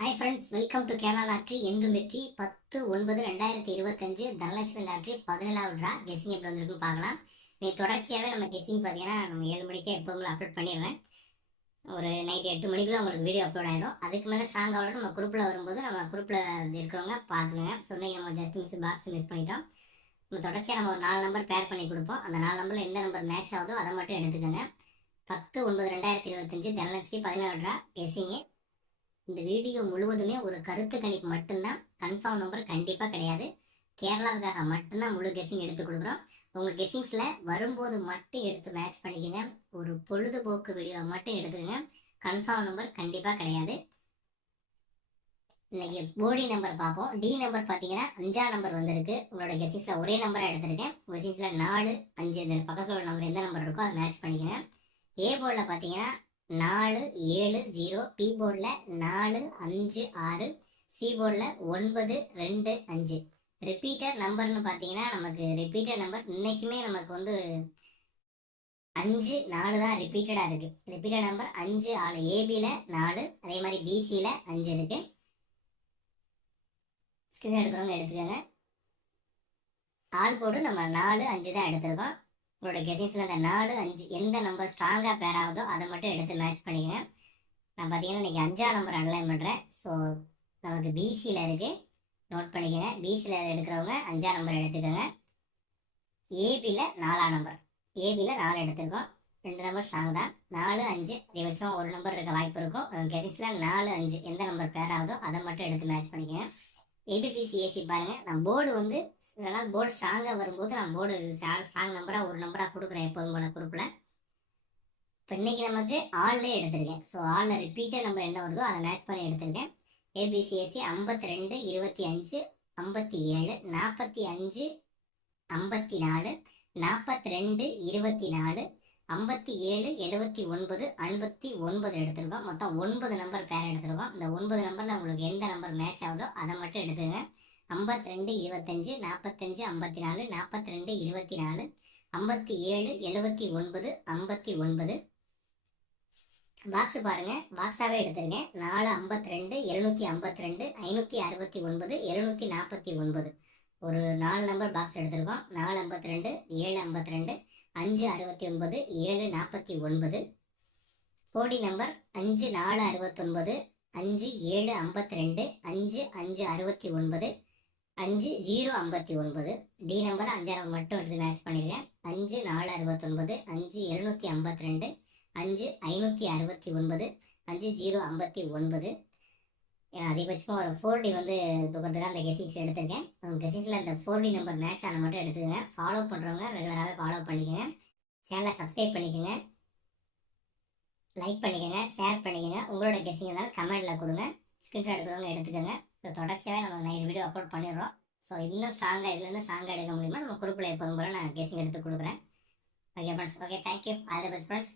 Hi friends, welcome to Kerala lottery. என்றும் வெற்றி 10/9/2025 Dhanalakshmi lottery 17வது draw. Guessing எப்படி வந்திருக்குன்னு பார்க்கலாம். நீ தொடர்ச்சியாகவே நம்ம கெஸிங் பார்த்தீங்கன்னா நம்ம 7 மணிக்கே எப்போதும் அப்லோட் பண்ணிடுவேன். ஒரு நைட் 8 மணிக்குள்ள உங்களுக்கு வீடியோ அப்லோட் ஆகிடும். அதுக்கு மேலே ஸ்ட்ராங்காக நம்ம குரூப்பில் வரும்போது நம்ம குரூப்பில் இருக்கிறவங்க பார்த்துக்கோங்க. சொன்னீங்க நம்ம ஜஸ்ட் பாக்ஸ் மிஸ் பண்ணிட்டோம். நம்ம தொடர்ச்சியாக நம்ம ஒரு 4 நம்பர் பேர் பண்ணி கொடுப்போம். அந்த 4 நம்பரில் எந்த நம்பர் மேட்ச் ஆகுதோ அதை மட்டும் எடுத்துக்கோங்க. 10/9/2025 தனலட்சுமி 17வது ட்ரா கெஸிங்கு. இந்த வீடியோ முழுவதுமே ஒரு கருத்து கணிப்பு மட்டும்தான். கன்ஃபார்ம் நம்பர் கண்டிப்பாக கிடையாது. கேரளாவுக்காக மட்டும்தான் முழு கெஸிங் எடுத்து கொடுக்குறோம். உங்கள் கெஸிங்ஸில் வரும்போது மட்டும் எடுத்து மேட்ச் பண்ணிக்கோங்க. ஒரு பொழுதுபோக்கு வீடியோ மட்டும் எடுத்துக்கோங்க. கன்ஃபார்ம் நம்பர் கண்டிப்பாக கிடையாது. இன்னைக்கு போடி நம்பர் பார்ப்போம். டி நம்பர் பார்த்தீங்கன்னா 5ஆம் நம்பர் வந்திருக்கு. உங்களோட கெஸிங்ஸில் ஒரே நம்பராக எடுத்திருக்கேன். கெஸிங்ஸில் 4, 5 இந்த பக்கத்தில் உள்ள நம்பர் எந்த நம்பர் இருக்கோ அதை மேட்ச் பண்ணிக்கோங்க. ஏ போர்டில் பார்த்தீங்கன்னா 4, 7, 0, பி போர்டில் 4, 5, 6, சி போர்டில் 9, 2, 5. ரிப்பீட்டர் நம்பர்னு பார்த்தீங்கன்னா நமக்கு ரிப்பீட்டர் நம்பர் இன்னைக்குமே நமக்கு 5, 4 தான் ரிப்பீட்டடாக இருக்குது. ரிப்பீட்டர் நம்பர் 5 6 ஏபியில் 4, அதே மாதிரி பிசியில் 5 இருக்குது. ஸ்கிரீன் எடுக்கிறவங்க எடுத்துக்கோங்க. ஆல் போர்டு நம்ம 4, 5 தான் எடுத்திருக்கோம். உங்களோட கெஸிங்ஸில் அந்த 4, 5 எந்த நம்பர் ஸ்ட்ராங்காக பேர் ஆகுதோ அதை மட்டும் எடுத்து மேட்ச் பண்ணிக்கோங்க. நான் பார்த்தீங்கன்னா இன்றைக்கி 5ஆம் நம்பர் அனலைன் பண்ணுறேன். ஸோ நமக்கு பிசியில் இருக்குது, நோட் பண்ணிக்கோங்க. பிசியில் எடுக்கிறவங்க 5ஆம் நம்பர் எடுத்துக்கோங்க. ஏபியில் 4ஆம் நம்பர், ஏபியில் 4 எடுத்துருக்கோம். 2 நம்பர் ஸ்ட்ராங் தான். 4, 5 அதிகபட்சம் ஒரு நம்பர் இருக்க வாய்ப்பு இருக்கும். கெஸிங்ஸில் 4, 5 எந்த நம்பர் பேர் ஆகுதோ அதை மட்டும் எடுத்து மேட்ச் பண்ணிக்கோங்க. ஏபிபிசி ஏசி பாருங்கள். நான் போர்டு இதெல்லாம் போர்டு ஸ்ட்ராங்காக வரும்போது நான் போர்டு ஸ்ட்ராங் நம்பராக ஒரு நம்பராக கொடுக்குறேன் எப்போதும் போல குரூப்பில். இப்போ இன்றைக்கி நமக்கு ஆல்லே எடுத்திருக்கேன். ஸோ ஆலில் ரிப்பீட்டர் நம்பர் என்ன வருதோ அதை மேட்ச் பண்ணி எடுத்திருக்கேன். ஏபிசிஎஸ்சி 52, 25, 57, 45, 54, 42, 24, 57, 79, 59 எடுத்திருக்கோம். மொத்தம் 9 நம்பர் பேர் எடுத்திருக்கோம். இந்த 9 நம்பரில் உங்களுக்கு எந்த நம்பர் மேட்ச் ஆகுதோ அதை மட்டும் எடுத்துக்கங்க. 52, 25, 45, 54, 42, 24, 57, 79, 59. பாக்ஸ் பாருங்க, பாக்ஸாவே எடுத்துருங்க. 4, 52, 752, 569, 249. ஒரு 4 நம்பர் பாக்ஸ் எடுத்திருக்கோம். 4, 52, 7, 52, 5, 69, 7, 49. போடி நம்பர் 5, 4, 69, 5, 7, 52, 5, 5, 69, 5, 0, 59. டி நம்பர் 5 நம்பர் மட்டும் எடுத்து மேட்ச் பண்ணிடுறேன். 5, 4, 69, 5, 252, 5, 569, 5, 0, 59. அதிகபட்சமாக ஒரு 4D துக்கத்துக்கு அந்த கெஸிங்ஸ் எடுத்திருக்கேன். கெஸிங்ஸில் அந்த 4D நம்பர் மேட்ச் ஆன மட்டும் எடுத்துக்கோங்க. ஃபாலோ பண்ணுறவங்க ரெகுலராகவே ஃபாலோ பண்ணிக்கோங்க. சேனலை சப்ஸ்கிரைப் பண்ணிக்கோங்க, லைக் பண்ணிக்கோங்க, ஷேர் பண்ணிக்கோங்க. உங்களோட கெஸிங் இருந்தாலும் கமெண்ட்டில் கொடுங்க. ஸ்க்ரீன்ஷாட் எடுக்கிறவங்க எடுத்துக்கோங்க. ஸோ தொடர்ச்சியாகவே நம்ம நைட் வீடியோ அப்லோட் பண்ணிடுறோம். ஸோ இன்னும் ஸ்ட்ராங்காக இதுலேருந்து ஸ்ட்ராங்காக எடுக்க முடியுமா நம்ம குரூப்பில் எப்போதும் போல நான் கெஸிங் எடுத்து கொடுக்குறேன். Okay friends, okay, thank you. All the best friends.